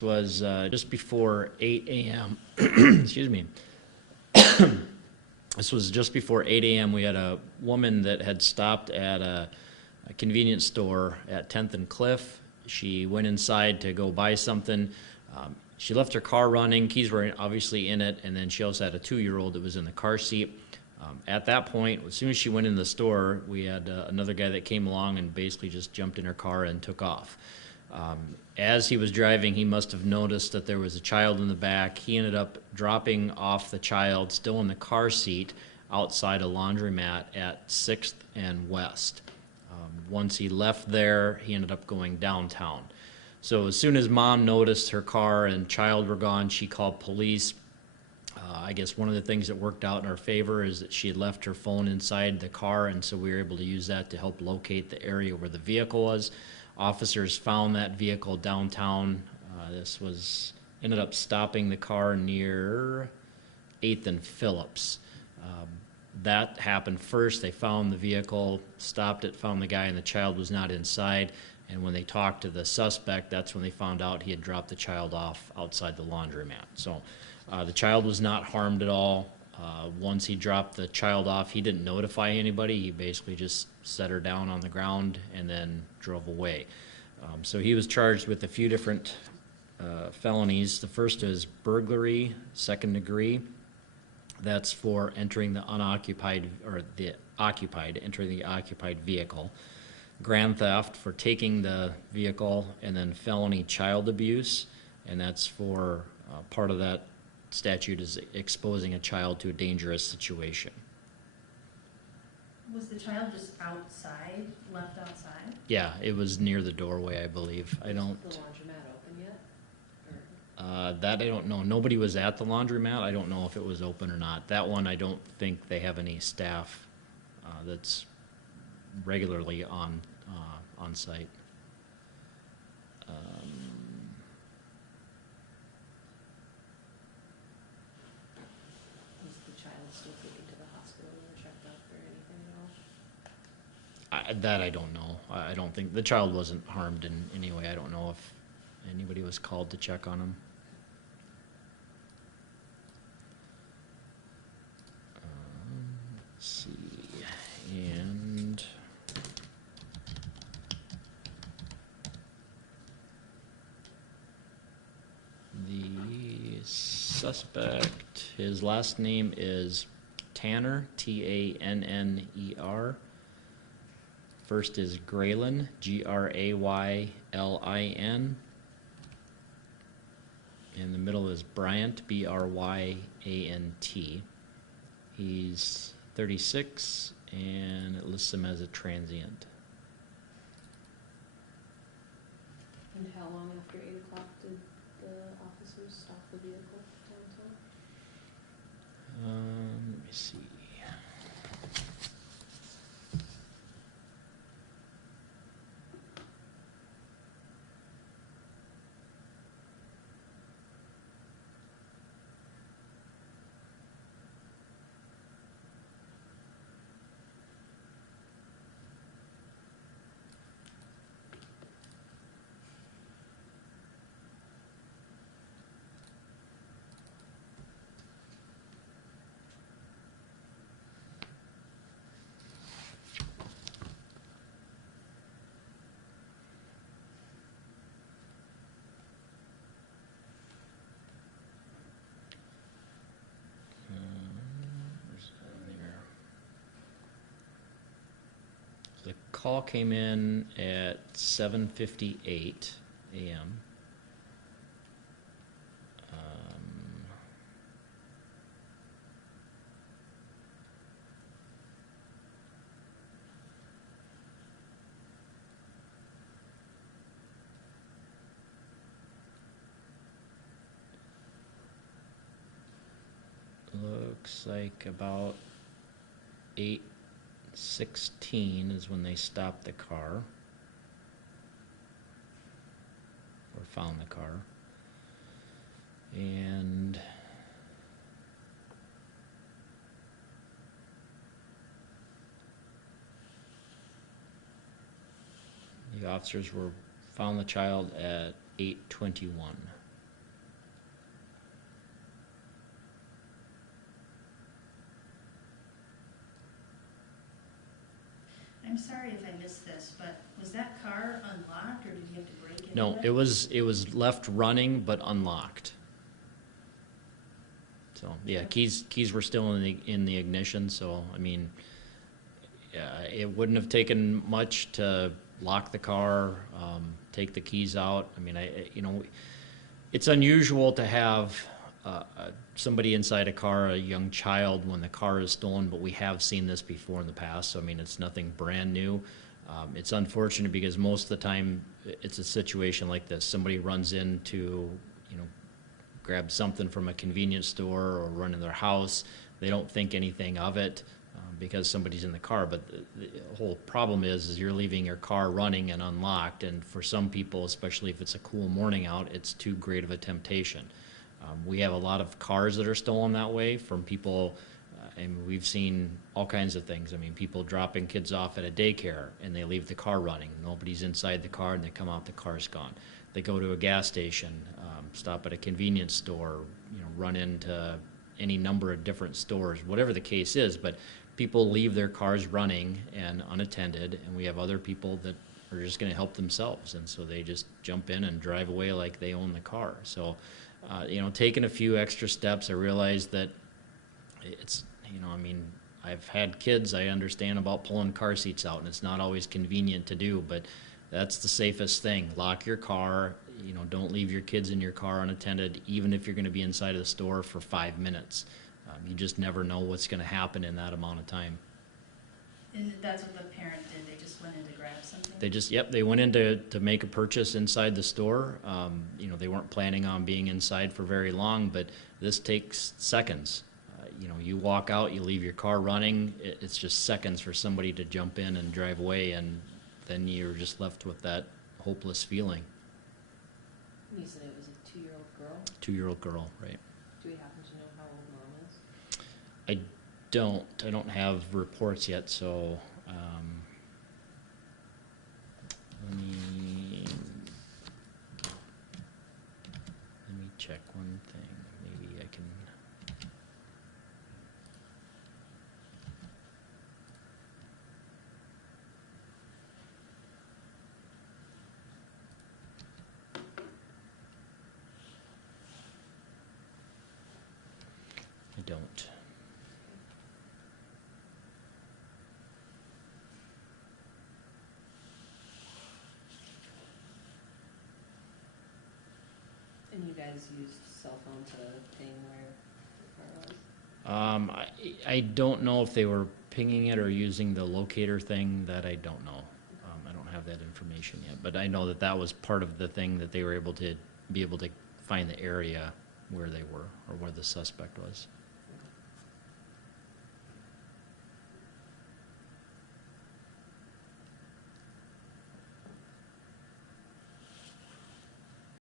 Was just before 8 a.m. Excuse me. This was just before 8 a.m. We had a woman that had stopped at a convenience store at 10th and Cliff. She went inside to go buy something. She left her car running. Keys were obviously in it, and then she also had a 2-year-old that was in the car seat. At that point, as soon as she went in the store, we had another guy that came along and basically just jumped in her car and took off. As he was driving, he must have noticed that there was a child in the back. He ended up dropping off the child still in the car seat outside a laundromat at 6th and West. Once he left there, he ended up going downtown. So as soon as mom noticed her car and child were gone, she called police. I guess one of the things that worked out in our favor is that she had left her phone inside the car, and so we were able to use that to help locate the area where the vehicle was. Officers found that vehicle downtown. This was ended up stopping the car near 8th and Phillips. That happened first. They found the vehicle, stopped it, found the guy, and the child was not inside. And when they talked to the suspect, that's when they found out he had dropped the child off outside the laundromat. So the child was not harmed at all. Once he dropped the child off, he didn't notify anybody. He basically just set her down on the ground and then drove away. So he was charged with a few different felonies. The first is burglary, second degree. That's for entering the unoccupied, or the occupied, entering the occupied vehicle. Grand theft for taking the vehicle, and then felony child abuse, and that's for part of that statute is exposing a child to a dangerous situation. Was the child just outside, left outside? Yeah, it was near the doorway, I believe. I don't. Is the laundromat open yet? That I don't know. Nobody was at the laundromat. I don't know if it was open or not. That one, I don't think they have any staff that's regularly on site. Was the child still taken to the hospital or checked up or anything at all? That I don't know. I don't think the child wasn't harmed in any way. I don't know if anybody was called to check on him. Let's see, and the suspect, his last name is Tanner, Tanner. First is Graylin, Graylin. And the middle is Bryant, Bryant. He's 36, and it lists him as a transient. And how long after 8 o'clock did the officers stop the vehicle downtown? Let me see. The call came in at 7:58 a.m. Looks like about 8:16 is when they stopped the car, or found the car, and the officers found the child at 8:21. I'm sorry if I missed this, but was that car unlocked or did you have to break into it? No, it was left running but unlocked. So yeah, keys were still in the ignition. So I mean, yeah, it wouldn't have taken much to lock the car, take the keys out. I mean, it's unusual to have somebody inside a car, a young child, when the car is stolen, but we have seen this before in the past. So I mean, it's nothing brand new. It's unfortunate because most of the time it's a situation like this. Somebody runs into, grab something from a convenience store or run in their house. They don't think anything of it because somebody's in the car. But the whole problem is you're leaving your car running and unlocked. And for some people, especially if it's a cool morning out, it's too great of a temptation. We have a lot of cars that are stolen that way from people, and we've seen all kinds of things. I mean, people dropping kids off at a daycare and they leave the car running. Nobody's inside the car and they come out, the car's gone. They go to a gas station, stop at a convenience store, run into any number of different stores, whatever the case is. But people leave their cars running and unattended, and we have other people that are just going to help themselves, and so they just jump in and drive away like they own the car. So, taking a few extra steps, I realize that it's, I mean, I've had kids, I understand about pulling car seats out, and it's not always convenient to do, but that's the safest thing. Lock your car, don't leave your kids in your car unattended, even if you're going to be inside of the store for 5 minutes. You just never know what's going to happen in that amount of time. And that's what the parent did, they just went in to grab something? They went in to make a purchase inside the store. They weren't planning on being inside for very long, but this takes seconds. You walk out, you leave your car running, it's just seconds for somebody to jump in and drive away, and then you're just left with that hopeless feeling. You said it was a 2-year-old girl? 2-year-old girl, right. Do we happen to know how old Mom is? I don't have reports yet, so let me check one thing. Maybe I can. I don't. And you guys used cell phone to ping where the car was? I don't know if they were pinging it or using the locator thing. That I don't know. I don't have that information yet, but I know that was part of the thing, that they were able to find the area where they were or where the suspect was.